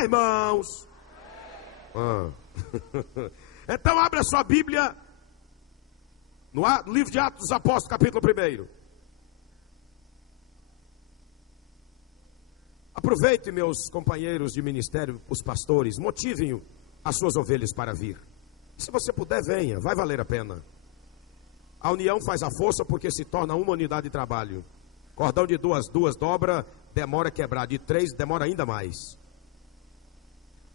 Amém, irmãos? Então abra sua Bíblia no livro de Atos dos Apóstolos, capítulo 1. Aproveite, meus companheiros de ministério, os pastores, motivem as suas ovelhas para vir. Se você puder, venha, vai valer a pena. A união faz a força, porque se torna uma unidade de trabalho. Cordão de duas dobra, demora a quebrar. De 3, demora ainda mais.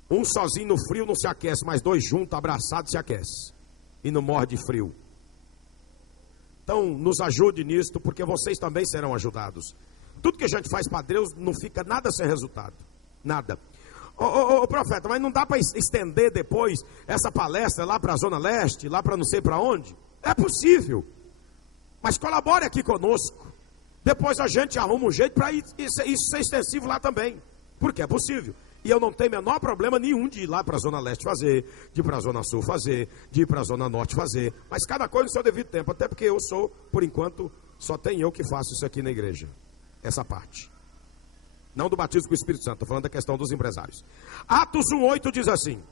Um sozinho no frio não se aquece, mas 2 juntos, abraçados, se aquece. E não morre de frio. Então, nos ajude nisto, porque vocês também serão ajudados. Tudo que a gente faz para Deus, não fica nada sem resultado. Nada. Ô profeta, mas não dá para estender depois essa palestra lá para a Zona Leste, lá para não sei para onde? É possível. Mas colabore aqui conosco. Depois a gente arruma um jeito para isso ser extensivo lá também. Porque é possível. E eu não tenho menor problema nenhum de ir lá para a Zona Leste fazer, de ir para a Zona Sul fazer, de ir para a Zona Norte fazer. Mas cada coisa no seu devido tempo. Até porque eu sou, por enquanto, só tem eu que faço isso aqui na igreja. Essa parte. Não do batismo com o Espírito Santo, estou falando da questão dos empresários. Atos 1:8 diz assim.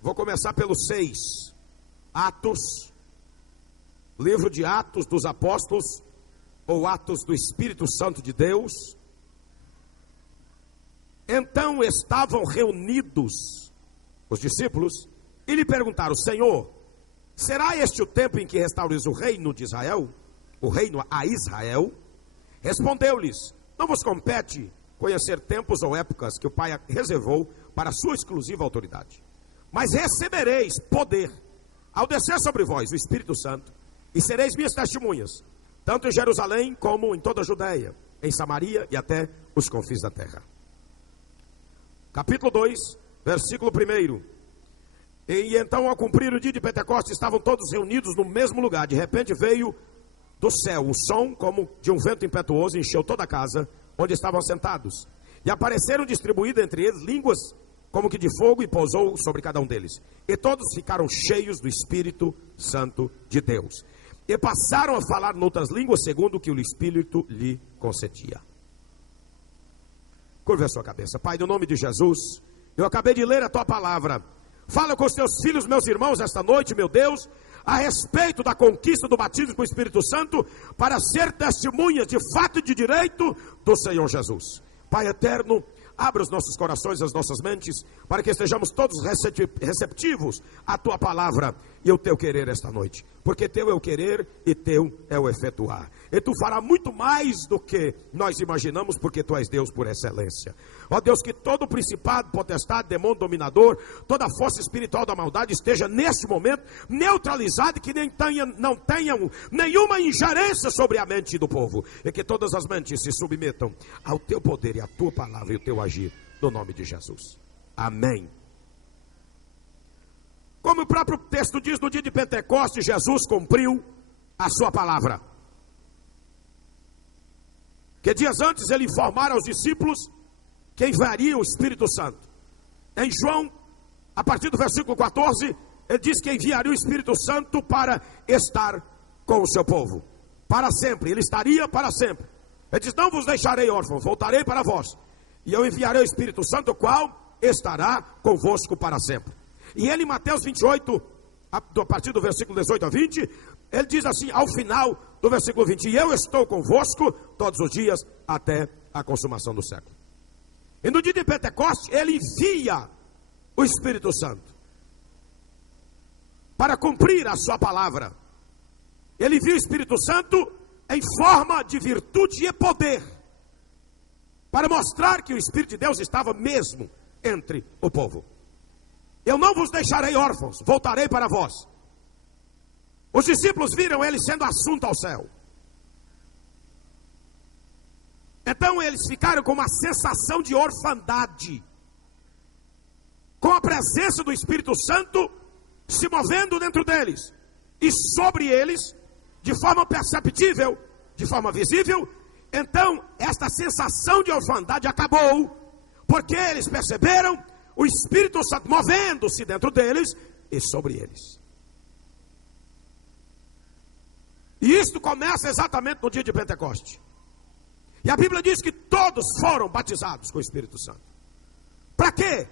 Vou começar pelo 6. Atos, livro de Atos dos Apóstolos, ou Atos do Espírito Santo de Deus. Então estavam reunidos os discípulos e lhe perguntaram: Senhor, será este o tempo em que restaures o reino de Israel? O reino a Israel? Respondeu-lhes: não vos compete conhecer tempos ou épocas que o Pai reservou para a sua exclusiva autoridade. Mas recebereis poder ao descer sobre vós o Espírito Santo, e sereis minhas testemunhas, tanto em Jerusalém como em toda a Judeia, em Samaria e até os confins da terra. Capítulo 2, versículo 1. E então, ao cumprir o dia de Pentecostes, estavam todos reunidos no mesmo lugar. De repente veio do céu um som como de um vento impetuoso, encheu toda a casa onde estavam sentados. E apareceram distribuídas entre eles línguas como que de fogo, e pousou sobre cada um deles. E todos ficaram cheios do Espírito Santo de Deus. E passaram a falar noutras línguas, segundo o que o Espírito lhe concedia. Curva a sua cabeça. Pai, no nome de Jesus, eu acabei de ler a tua palavra. Fala com os teus filhos, meus irmãos, esta noite, meu Deus, a respeito da conquista do batismo com o Espírito Santo, para ser testemunhas de fato e de direito do Senhor Jesus. Pai eterno, abra os nossos corações, as nossas mentes, para que estejamos todos receptivos à tua palavra e ao teu querer esta noite. Porque teu é o querer e teu é o efetuar. E tu farás muito mais do que nós imaginamos, porque tu és Deus por excelência. Ó Deus, que todo principado, potestade, demônio, dominador, toda força espiritual da maldade esteja neste momento neutralizada, e que não tenham nenhuma ingerência sobre a mente do povo. E que todas as mentes se submetam ao teu poder e à tua palavra e ao teu agir, no nome de Jesus. Amém. Como o próprio texto diz, no dia de Pentecostes, Jesus cumpriu a sua palavra. Que dias antes ele informara aos discípulos que enviaria o Espírito Santo. Em João, a partir do versículo 14, ele diz que enviaria o Espírito Santo para estar com o seu povo. Para sempre, ele estaria para sempre. Ele diz: não vos deixarei órfãos, voltarei para vós. E eu enviarei o Espírito Santo, o qual estará convosco para sempre. E ele, em Mateus 28, a partir do versículo 18 a 20, ele diz assim, ao final do versículo 20: e eu estou convosco todos os dias até a consumação do século. E no dia de Pentecostes, ele envia o Espírito Santo para cumprir a sua palavra. Ele envia o Espírito Santo em forma de virtude e poder, para mostrar que o Espírito de Deus estava mesmo entre o povo. Eu não vos deixarei órfãos, voltarei para vós. Os discípulos viram ele sendo assunto ao céu. Então eles ficaram com uma sensação de orfandade, com a presença do Espírito Santo se movendo dentro deles e sobre eles, de forma perceptível, de forma visível. Então esta sensação de orfandade acabou, porque eles perceberam o Espírito Santo movendo-se dentro deles e sobre eles. E isto começa exatamente no dia de Pentecostes. E a Bíblia diz que todos foram batizados com o Espírito Santo. Para quê?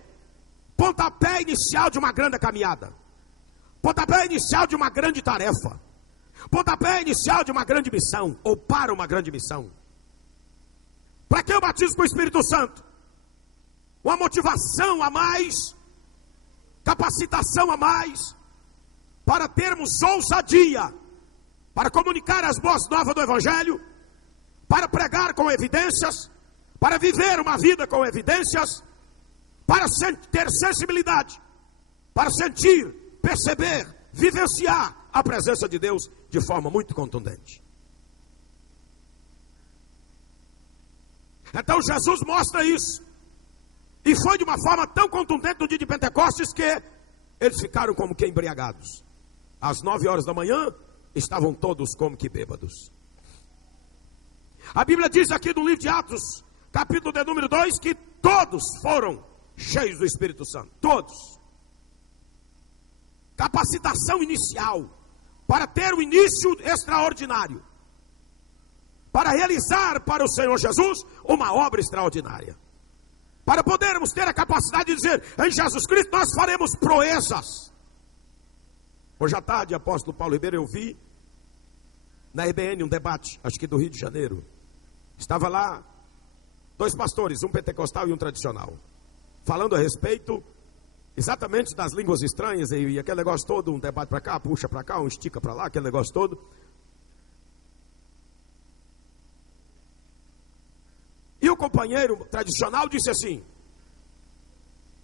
Pontapé inicial de uma grande caminhada. Pontapé inicial de uma grande tarefa. Pontapé inicial de uma grande missão, ou para uma grande missão. Para que o batismo com o Espírito Santo? Uma motivação a mais, capacitação a mais, para termos ousadia, para comunicar as boas novas do Evangelho, para pregar com evidências, para viver uma vida com evidências, para ter sensibilidade, para sentir, perceber, vivenciar a presença de Deus de forma muito contundente. Então Jesus mostra isso. E foi de uma forma tão contundente no dia de Pentecostes que eles ficaram como que embriagados. Às 9 horas da manhã, estavam todos como que bêbados. A Bíblia diz aqui no livro de Atos, capítulo de número 2, que todos foram cheios do Espírito Santo. Todos. Capacitação inicial para ter o início extraordinário. Para realizar para o Senhor Jesus uma obra extraordinária. Para podermos ter a capacidade de dizer, em Jesus Cristo nós faremos proezas. Hoje à tarde, apóstolo Paulo Ribeiro, eu vi na RBN um debate, acho que do Rio de Janeiro. Estava lá 2 pastores, um pentecostal e um tradicional, falando a respeito exatamente das línguas estranhas e aquele negócio todo, um debate para cá, puxa para cá, um estica para lá, aquele negócio todo. E o companheiro tradicional disse assim,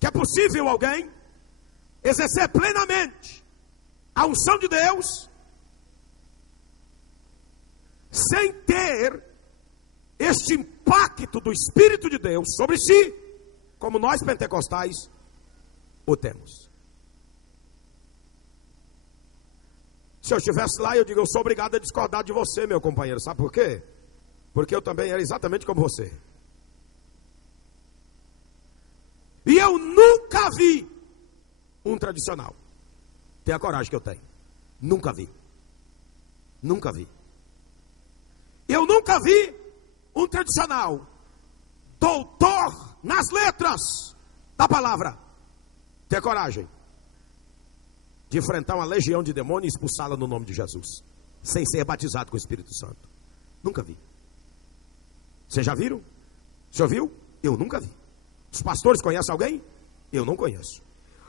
que é possível alguém exercer plenamente a unção de Deus sem ter este impacto do Espírito de Deus sobre si, como nós pentecostais o temos. Se eu estivesse lá, eu digo, eu sou obrigado a discordar de você, meu companheiro. Sabe por quê? Porque eu também era exatamente como você. E eu nunca vi um tradicional ter a coragem que eu tenho. Nunca vi. Nunca vi. Eu nunca vi um tradicional doutor nas letras da palavra ter coragem de enfrentar uma legião de demônios e expulsá-la no nome de Jesus, sem ser batizado com o Espírito Santo. Nunca vi. Vocês já viram? Você ouviu? Eu nunca vi. Os pastores conhecem alguém? Eu não conheço.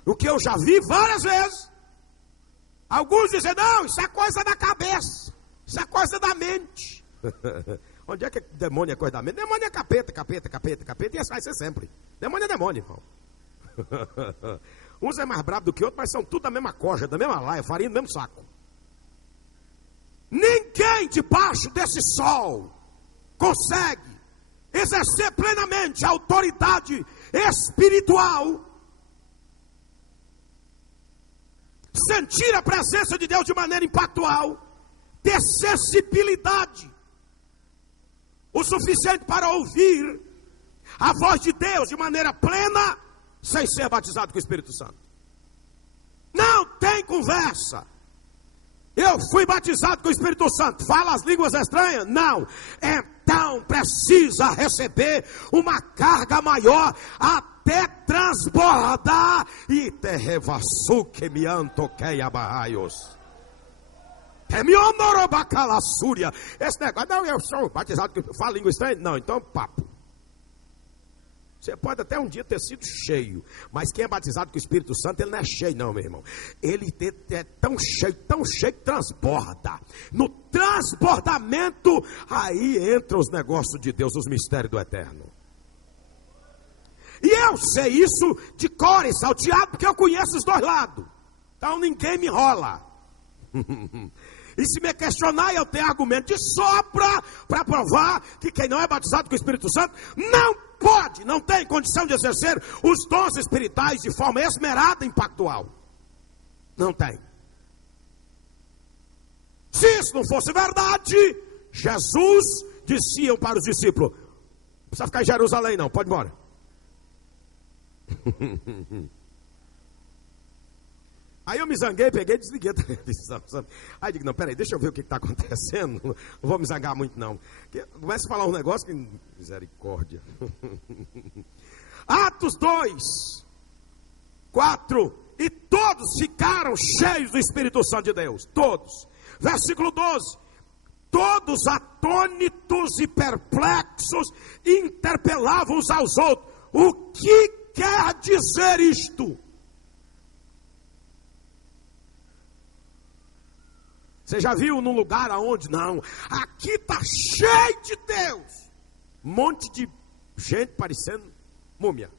O que eu já vi várias vezes, alguns dizem, não, isso é coisa da cabeça, isso é coisa da mente. Onde é que demônio é coisa da mente? Demônio é capeta, capeta, capeta, capeta, e assim vai ser sempre. Demônio é demônio, irmão. Uns é mais brabo do que outros, mas são tudo da mesma coja, da mesma laia, farinha do mesmo saco. Ninguém debaixo desse sol consegue exercer plenamente a autoridade espiritual, sentir a presença de Deus de maneira impactual, ter sensibilidade o suficiente para ouvir a voz de Deus de maneira plena, sem ser batizado com o Espírito Santo. Não tem conversa. Eu fui batizado com o Espírito Santo. Fala as línguas estranhas? Não. Então precisa receber uma carga maior até transbordar. E te revassu que me antoquei abarraios. Esse negócio, não, eu sou batizado, fala língua estranha? Não, então papo. Você pode até um dia ter sido cheio, mas quem é batizado com o Espírito Santo, ele não é cheio não, meu irmão. Ele é tão cheio que transborda. No transbordamento, aí entra os negócios de Deus, os mistérios do eterno. E eu sei isso de cor e salteado, porque eu conheço os 2 lados. Então ninguém me enrola. E se me questionar, eu tenho argumento de sobra para provar que quem não é batizado com o Espírito Santo não pode, não tem condição de exercer os dons espirituais de forma esmerada e impactual. Não tem. Se isso não fosse verdade, Jesus dizia para os discípulos, não precisa ficar em Jerusalém não, pode ir embora. Aí eu me zanguei, peguei e desliguei a televisão, sabe? Aí digo, não, peraí, deixa eu ver o que está acontecendo. Não vou me zangar muito, não. Começa a falar um negócio que... Misericórdia. Atos 2, 4. E todos ficaram cheios do Espírito Santo de Deus. Todos. Versículo 12. Todos atônitos e perplexos interpelavam uns aos outros. O que quer dizer isto? Você já viu num lugar aonde? Não, aqui está cheio de Deus. Um monte de gente parecendo múmia.